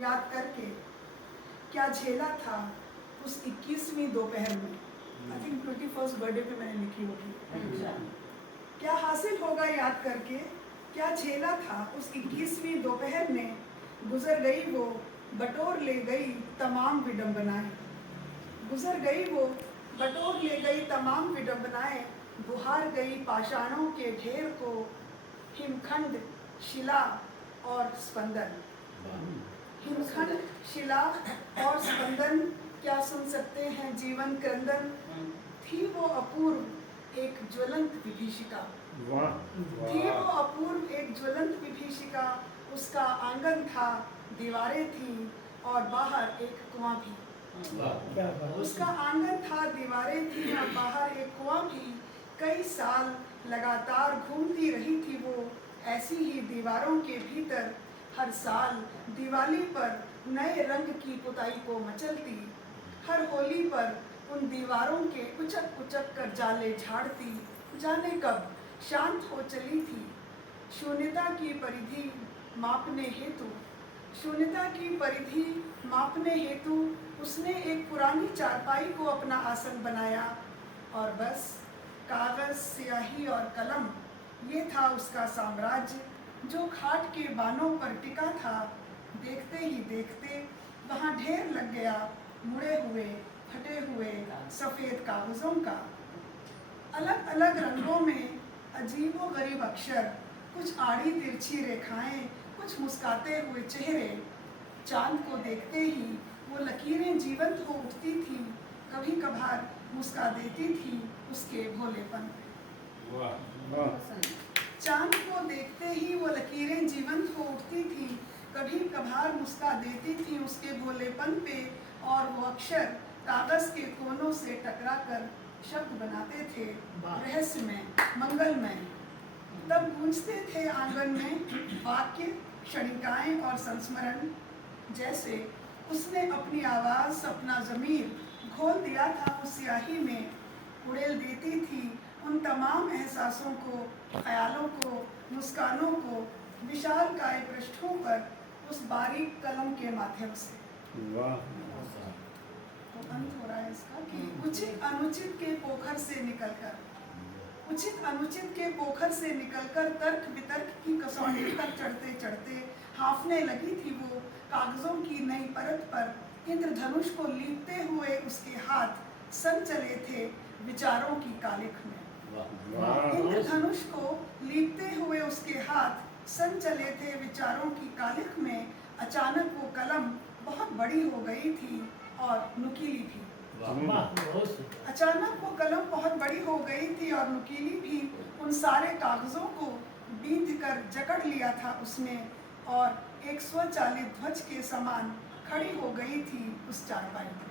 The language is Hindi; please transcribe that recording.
याद करके क्या झेला था उस 21वीं दोपहर में। आई थिंक 21st बर्थडे पे मैंने लिखी होगी। क्या हासिल होगा याद करके क्या झेला था उस 21वीं दोपहर में। गुजर गई वो बटोर ले गई तमाम विडंबनाएं। गुजर गई वो बटोर ले गई तमाम विडंबनाएं। बुहार गई पाषाणों के ढेर को हिमखंड शिला और स्पंदन। हिमखंड शिला और स्पंदन क्या सुन सकते हैं जीवन क्रंदन। थी वो अपूर्व एक ज्वलंत विभीषिका। थी वो अपूर्व एक ज्वलंत विभीषिका। उसका आंगन था दीवारें थी और बाहर एक कुआं भी। उसका आंगन था दीवारें थी और बाहर एक कुआं भी। कई साल लगातार घूमती रही थी वो ऐसी ही दीवारों के भीतर। हर साल दिवाली पर नए रंग की पुताई को मचलती। हर होली पर उन दीवारों के उचक उचक कर जाले झाड़ती। जाने कब शांत हो चली थी शून्यता की परिधि मापने हेतु। शून्यता की परिधि मापने हेतु उसने एक पुरानी चारपाई को अपना आसन बनाया। और बस कागज स्याही और कलम ये था उसका साम्राज्य जो खाट के बानों पर टिका था। देखते ही देखते वहाँ ढेर लग गया मुड़े हुए फटे हुए सफ़ेद कागज़ों का। अलग अलग रंगों में अजीबो गरीब अक्षर, कुछ आड़ी तिरछी रेखाएं, कुछ मुस्काते हुए चेहरे। चांद को देखते ही वो लकीरें जीवंत हो उठती थी। कभी कभार मुस्का देती थी उसके भोलेपन पे। चांद को देखते ही वो लकीरें जीवंत हो उठती थी। कभी कभार मुस्का देती थी उसके भोलेपन पे। और वो अक्षर कागज के कोनों से टकराकर शब्द बनाते थे रहस्यमय मंगलमय। तब गूंजते थे आंगन में वाक्य क्षणिकाएं और संस्मरण। जैसे उसने अपनी आवाज़ अपना ज़मीर घोल दिया था उस स्याही में। उड़ेल देती थी उन तमाम एहसासों को, ख्यालों को, मुस्कानों को विशालकाय पृष्ठों पर उस बारीक कलम के माध्यम से। तो अंत हो रहा है इसका कि उचित अनुचित के पोखर से निकलकर, उचित अनुचित के पोखर से निकलकर तर्क वितर्क की कसौटी तक चढ़ते चढ़ते हाँफने लगी थी वो कागजों की नई परत पर। इंद्रधनुष को लीपते हुए उसके हाथ सन चले थे विचारों की कालिख में। इंद्रधनुष को लीपते हुए उसके हाथ सन चले थे विचारों की कालिख में। अचानक वो कलम बहुत बड़ी हो गई थी और नुकीली भी। अचानक वो कलम बहुत बड़ी हो गई थी और नुकीली भी। उन सारे कागजों को बींध कर जकड़ लिया था उसने और एक स्वचालित ध्वज के समान खड़ी हो गई थी उस चारपाई पर।